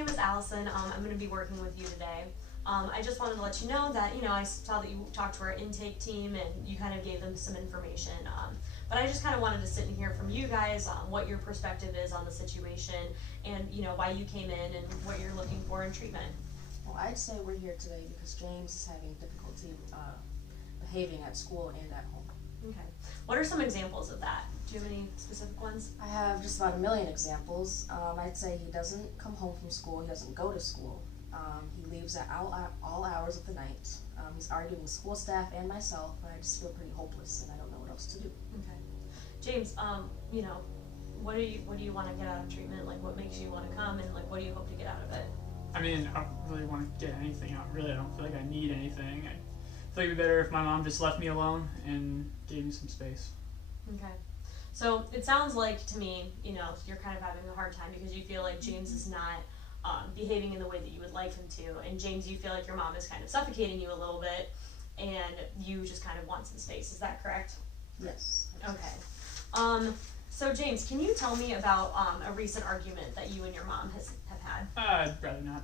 name is Allison. I'm going to be working with you today. I just wanted to let you know that, I saw that you talked to our intake team and you kind of gave them some information. But I just kind of wanted to sit and hear from you guys what your perspective is on the situation and, why you came in and what you're looking for in treatment. Well, I'd say we're here today because James is having difficulty behaving at school and at home. Okay. What are some examples of that? Do you have any specific ones? I have just about a million examples. I'd say he doesn't come home from school, he doesn't go to school. He leaves at all hours of the night. He's arguing with school staff and myself, and I just feel pretty hopeless and I don't know what else to do. Okay. James, what do you want to get out of treatment? Like, what makes you want to come, and like, what do you hope to get out of it? I mean, I don't really want to get anything out. Really, I don't feel like I need anything. I feel like it'd be better if my mom just left me alone and gave me some space. Okay. So it sounds like to me, you're kind of having a hard time because you feel like James is not behaving in the way that you would like him to. And James, you feel like your mom is kind of suffocating you a little bit and you just kind of want some space. Is that correct? Yes. Okay. So James, can you tell me about a recent argument that you and your mom have had? I'd rather not.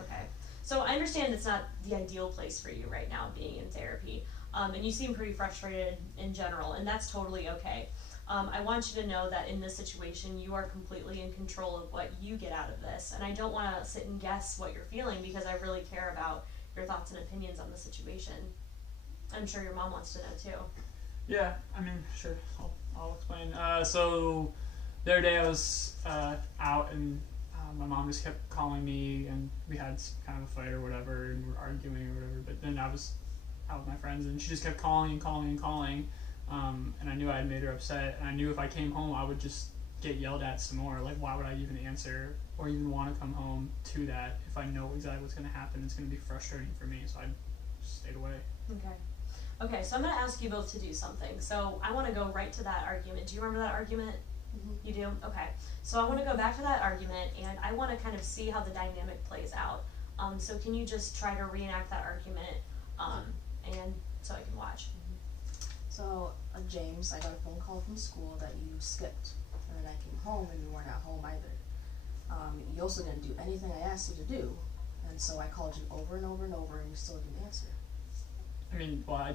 Okay. So I understand it's not the ideal place for you right now, being in therapy. And you seem pretty frustrated in general, and that's totally okay. I want you to know that in this situation, you are completely in control of what you get out of this. And I don't want to sit and guess what you're feeling because I really care about your thoughts and opinions on the situation. I'm sure your mom wants to know too. Yeah, I mean, sure, I'll explain. So the other day I was out and my mom just kept calling me and we had kind of a fight or whatever and we're arguing or whatever, but then I was out with my friends and she just kept calling and calling and calling. And I knew I had made her upset, and I knew if I came home I would just get yelled at some more. Like, why would I even answer or even want to come home to that if I know exactly what's going to happen? It's going to be frustrating for me, so I just stayed away. Okay, so I'm going to ask you both to do something. So I want to go right to that argument. Do you remember that argument? Mm-hmm. You do? Okay. So I want to go back to that argument, and I want to kind of see how the dynamic plays out. So can you just try to reenact that argument, and so I can watch? So, James, I got a phone call from school that you skipped, and then I came home and you weren't at home either. You also didn't do anything I asked you to do, and so I called you over and over and over and you still didn't answer. I mean, well, I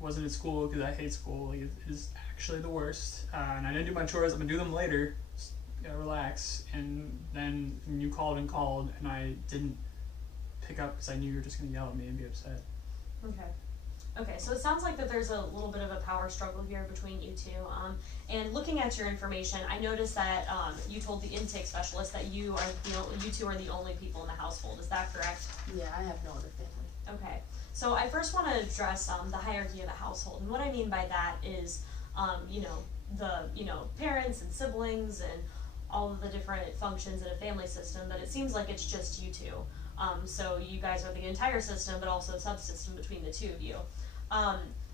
wasn't at school because I hate school. Like, it is actually the worst. And I didn't do my chores. I'm going to do them later. Just gotta relax. And then you called and called, and I didn't pick up because I knew you were just going to yell at me and be upset. Okay, so it sounds like that there's a little bit of a power struggle here between you two. And looking at your information, I noticed that you told the intake specialist that you two are the only people in the household. Is that correct? Yeah, I have no other family. Okay, so I first want to address the hierarchy of the household, and what I mean by that is, the parents and siblings and all of the different functions in a family system. But it seems like it's just you two. So you guys are the entire system, but also a subsystem between the two of you.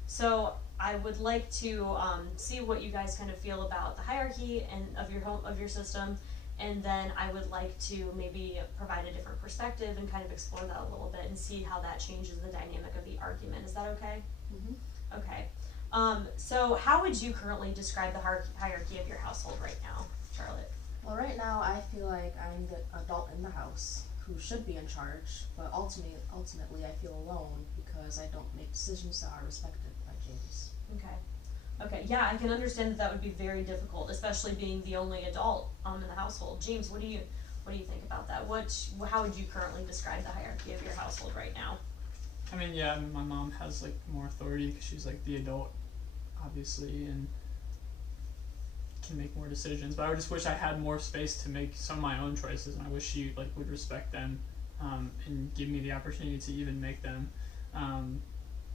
So I would like to see what you guys kind of feel about the hierarchy and of your system, and then I would like to maybe provide a different perspective and kind of explore that a little bit and see how that changes the dynamic of the argument. Is that okay? Mm-hmm. Okay. So how would you currently describe the hierarchy of your household right now, Charlotte? Well, right now I feel like I'm the adult in the house who should be in charge, but ultimately I feel alone because I don't make decisions that are respected by James. Okay, yeah, I can understand that would be very difficult, especially being the only adult in the household. James, what do you think about that? How would you currently describe the hierarchy of your household right now? I mean, yeah, my mom has like more authority because she's like the adult, obviously, and can make more decisions. But I would just wish I had more space to make some of my own choices, and I wish she would respect them and give me the opportunity to even make them.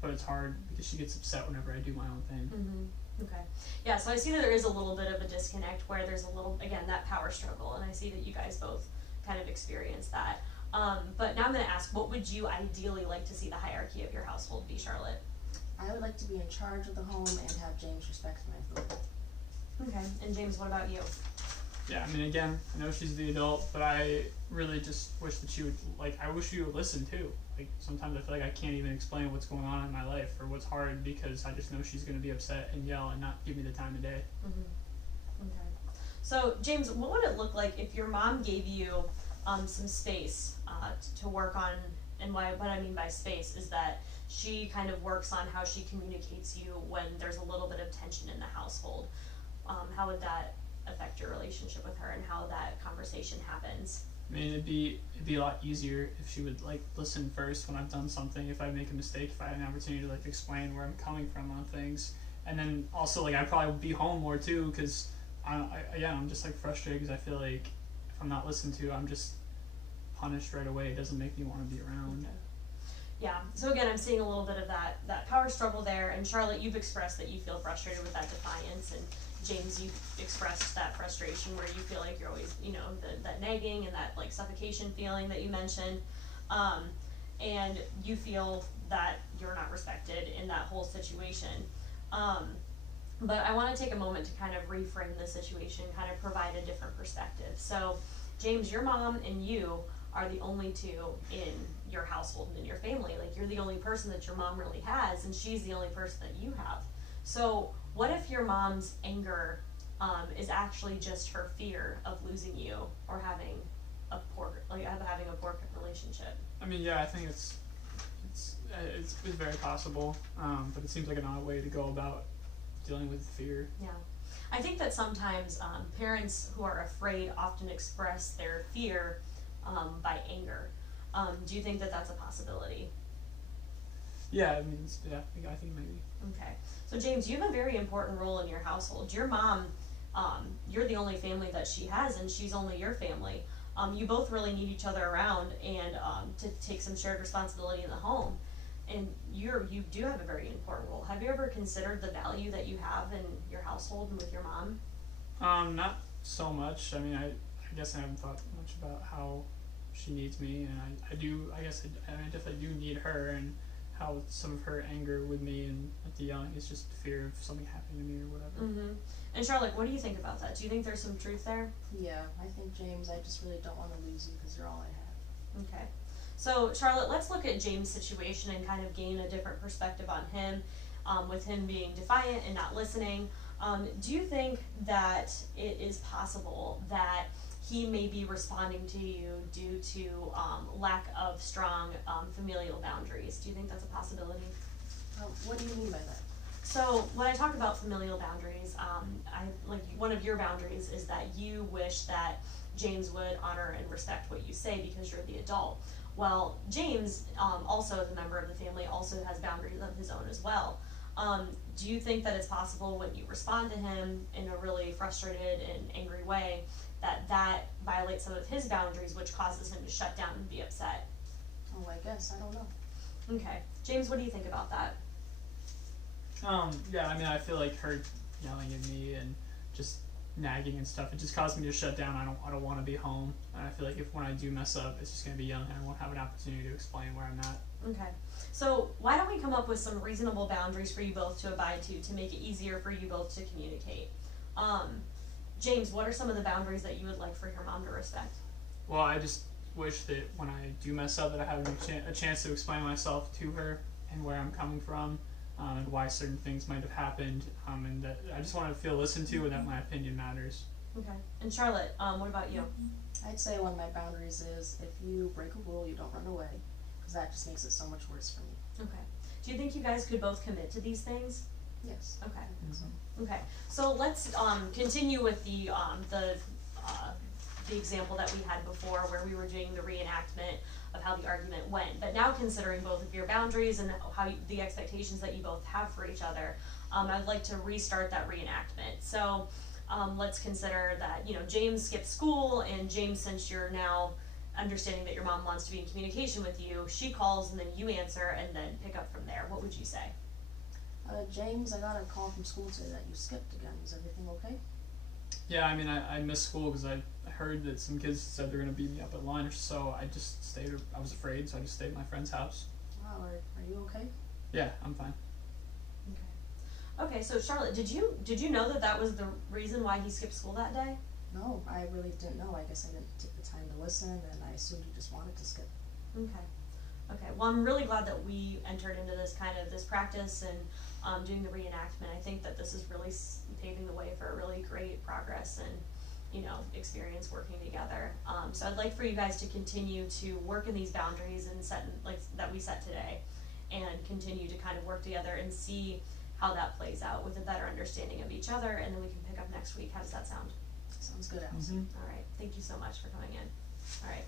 But it's hard because she gets upset whenever I do my own thing. Mm-hmm. Okay. Yeah, so I see that there is a little bit of a disconnect where there's again, that power struggle, and I see that you guys both kind of experience that. But now I'm going to ask, what would you ideally like to see the hierarchy of your household be, Charlotte? I would like to be in charge of the home and have James respect my authority. Okay, and James, what about you? Yeah, I mean, again, I know she's the adult, but I really just wish that she would, I wish you would listen too. Like, sometimes I feel like I can't even explain what's going on in my life or what's hard because I just know she's going to be upset and yell and not give me the time of day. Mm-hmm. Okay. So, James, what would it look like if your mom gave you some space to work on. And what I mean by space is that she kind of works on how she communicates you when there's a little bit of tension in the household. How would that affect your relationship with her and how that conversation happens? I mean, it'd be a lot easier if she would like listen first when I've done something. If I make a mistake, if I had an opportunity to like explain where I'm coming from on things, and then also like I'd probably be home more too, because I'm just like frustrated because I feel like if I'm not listened to, I'm just punished right away. It doesn't make me want to be around. Yeah. So again, I'm seeing a little bit of that power struggle there. And Charlotte, you've expressed that you feel frustrated with that defiance, and James, you've expressed that frustration where you feel like you're always, that nagging and that like suffocation feeling that you mentioned, and you feel that you're not respected in that whole situation. But I want to take a moment to kind of reframe the situation, kind of provide a different perspective. So, James, your mom and you are the only two in your household and in your family. Like, you're the only person that your mom really has, and she's the only person that you have. So what if your mom's anger is actually just her fear of losing you or having a poor relationship? I mean, yeah, I think it's very possible, but it seems like an odd way to go about dealing with fear. Yeah. I think that sometimes parents who are afraid often express their fear by anger. Do you think that that's a possibility? Yeah, I mean, I think maybe. Okay. So James, you have a very important role in your household. Your mom, you're the only family that she has, and she's only your family. You both really need each other around and to take some shared responsibility in the home. And you do have a very important role. Have you ever considered the value that you have in your household and with your mom? Not so much. I mean, I guess I haven't thought much about how she needs me, and I definitely do need her, and how some of her anger with me and at the young is just fear of something happening to me or whatever. Mm-hmm. And Charlotte, what do you think about that? Do you think there's some truth there? Yeah, I think, James, I just really don't want to lose you because you're all I have. Okay. So Charlotte, let's look at James' situation and kind of gain a different perspective on him, with him being defiant and not listening. Do you think that it is possible that he may be responding to you due to lack of strong familial boundaries? Do you think that's a possibility? What do you mean by that? So when I talk about familial boundaries, one of your boundaries is that you wish that James would honor and respect what you say because you're the adult. Well, James, also as a member of the family, also has boundaries of his own as well. Do you think that it's possible when you respond to him in a really frustrated and angry way that violates some of his boundaries, which causes him to shut down and be upset? Oh, I guess. I don't know. Okay. James, what do you think about that? Yeah, I mean, I feel like her yelling at me and just nagging and stuff, it just caused me to shut down. I don't want to be home. And I feel like when I do mess up, it's just going to be young and I won't have an opportunity to explain where I'm at. Okay. So why don't we come up with some reasonable boundaries for you both to abide to make it easier for you both to communicate? James, what are some of the boundaries that you would like for your mom to respect? Well, I just wish that when I do mess up that I have a chance to explain myself to her and where I'm coming from, and why certain things might have happened, and that I just want to feel listened to and that my opinion matters. Okay. And Charlotte, what about you? I'd say one of my boundaries is if you break a rule, you don't run away, because that just makes it so much worse for me. Okay. Do you think you guys could both commit to these things? Yes. Okay. I think so. Okay. So let's continue with the example that we had before, where we were doing the reenactment of how the argument went. But now, considering both of your boundaries and the expectations that you both have for each other, I'd like to restart that reenactment. So let's consider that James skipped school, and James, since you're now understanding that your mom wants to be in communication with you, she calls and then you answer and then pick up from there. What would you say? James, I got a call from school today that you skipped again. Is everything okay? Yeah, I mean, I missed school because I heard that some kids said they're going to beat me up at lunch, so I just stayed. I was afraid, so I just stayed at my friend's house. Wow, are you okay? Yeah, I'm fine. Okay, so Charlotte, did you know that was the reason why he skipped school that day? No, I really didn't know. I guess I didn't take the time to listen, and I assumed you just wanted to skip. Okay, well, I'm really glad that we entered into this practice and doing the reenactment. I think that this is really paving the way for really great progress, and experience working together. So I'd like for you guys to continue to work in these boundaries and that we set today, and continue to kind of work together and see how that plays out with a better understanding of each other, and then we can pick up next week. How does that sound? Sounds good, Allison. All right, thank you so much for coming in. All right.